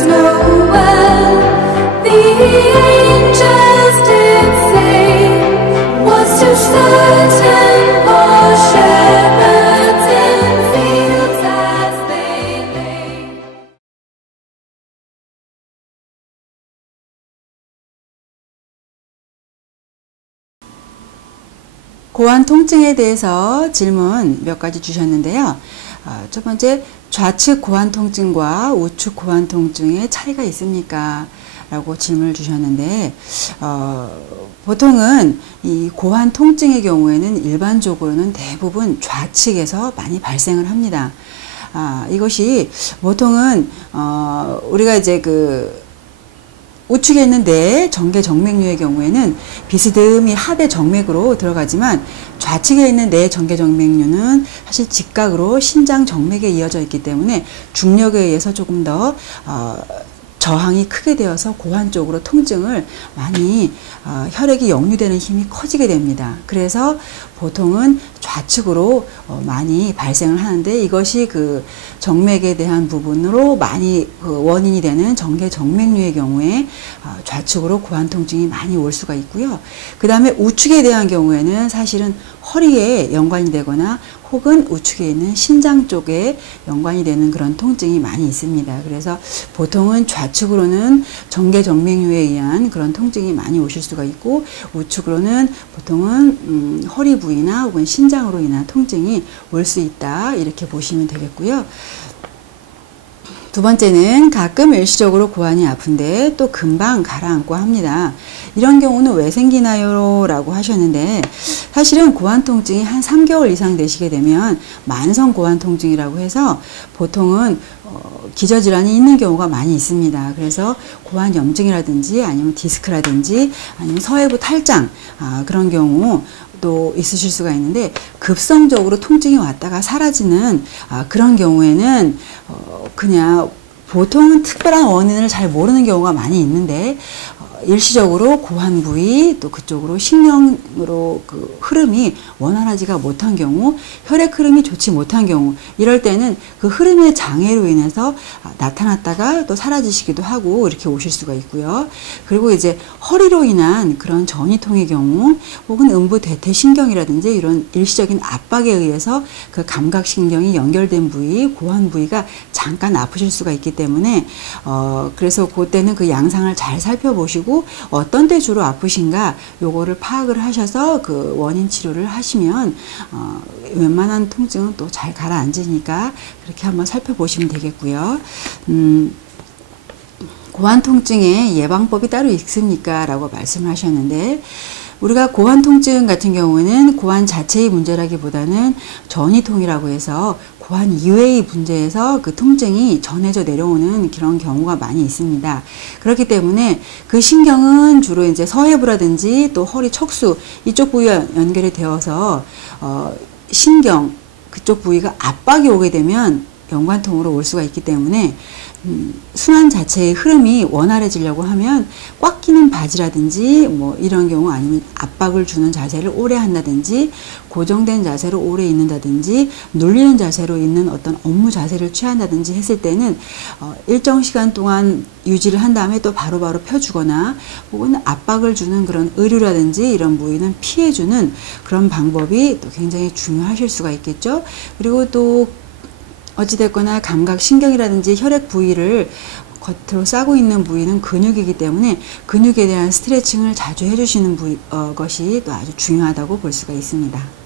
shepherds know well, the angels did say, was to certain poor shepherds in fields as they lay. 고환 통증에 대해서 질문 몇 가지 주셨는데요. 첫 번째, 좌측 고환 통증과 우측 고환 통증의 차이가 있습니까? 라고 질문을 주셨는데, 보통은 이 고환 통증의 경우에는 일반적으로는 대부분 좌측에서 많이 발생을 합니다. 이것이 보통은 우리가 이제 우측에 있는 뇌 정계 정맥류의 경우에는 비스듬히 하대 정맥으로 들어가지만, 좌측에 있는 뇌 정계 정맥류는 사실 직각으로 신장 정맥에 이어져 있기 때문에 중력에 의해서 조금 더 저항이 크게 되어서 고환 쪽으로 통증을 많이 혈액이 역류되는 힘이 커지게 됩니다. 그래서 보통은 좌측으로 많이 발생을 하는데, 이것이 정맥에 대한 부분으로 많이 원인이 되는 정계 정맥류의 경우에 좌측으로 고환 통증이 많이 올 수가 있고요. 그 다음에 우측에 대한 경우에는 사실은 허리에 연관이 되거나 혹은 우측에 있는 신장 쪽에 연관이 되는 그런 통증이 많이 있습니다. 그래서 보통은 좌측으로는 정계 정맥류에 의한 그런 통증이 많이 오실 수가 있고, 우측으로는 보통은 허리 부위나 혹은 신장으로 인한 통증이 올 수 있다, 이렇게 보시면 되겠고요. 두 번째는 가끔 일시적으로 고환이 아픈데 또 금방 가라앉고 합니다. 이런 경우는 왜 생기나요? 라고 하셨는데, 사실은 고환 통증이 한 3개월 이상 되시게 되면 만성 고환 통증이라고 해서 보통은 기저질환이 있는 경우가 많이 있습니다. 그래서 고환 염증이라든지 아니면 디스크라든지 아니면 서해부 탈장, 그런 경우 또 있으실 수가 있는데, 급성적으로 통증이 왔다가 사라지는 그런 경우에는 그냥 보통은 특별한 원인을 잘 모르는 경우가 많이 있는데, 일시적으로 고환 부위 또 그쪽으로 신경으로 흐름이 원활하지가 못한 경우, 혈액 흐름이 좋지 못한 경우, 이럴 때는 그 흐름의 장애로 인해서 나타났다가 또 사라지시기도 하고 이렇게 오실 수가 있고요. 그리고 이제 허리로 인한 그런 전이통의 경우, 혹은 음부 대퇴신경이라든지 이런 일시적인 압박에 의해서 그 감각신경이 연결된 부위, 고환 부위가 잠깐 아프실 수가 있기 때문에 그래서 그때는 그 양상을 잘 살펴보시고 어떤 때 주로 아프신가 요거를 파악을 하셔서 그 원인 치료를 하시면 웬만한 통증은 또 잘 가라앉으니까 그렇게 한번 살펴보시면 되겠고요. 고환 통증의 예방법이 따로 있습니까? 라고 말씀하셨는데, 우리가 고환 통증 같은 경우는 고환 자체의 문제라기보다는 전이통이라고 해서 고환 이외의 문제에서 그 통증이 전해져 내려오는 그런 경우가 많이 있습니다. 그렇기 때문에 그 신경은 주로 이제 서해부라든지 또 허리 척수 이쪽 부위와 연결이 되어서 신경 그쪽 부위가 압박이 오게 되면 연관통으로 올 수가 있기 때문에 순환 자체의 흐름이 원활해지려고 하면 꽉 끼는 바지라든지 뭐 이런 경우, 아니면 압박을 주는 자세를 오래 한다든지 고정된 자세로 오래 있는다든지 눌리는 자세로 있는 어떤 업무 자세를 취한다든지 했을 때는 일정 시간 동안 유지를 한 다음에 또 바로바로 펴주거나 혹은 압박을 주는 그런 의류라든지 이런 부위는 피해주는 그런 방법이 또 굉장히 중요하실 수가 있겠죠. 그리고 또 어찌됐거나 감각신경이라든지 혈액 부위를 겉으로 싸고 있는 부위는 근육이기 때문에 근육에 대한 스트레칭을 자주 해주시는 것이 또 아주 중요하다고 볼 수가 있습니다.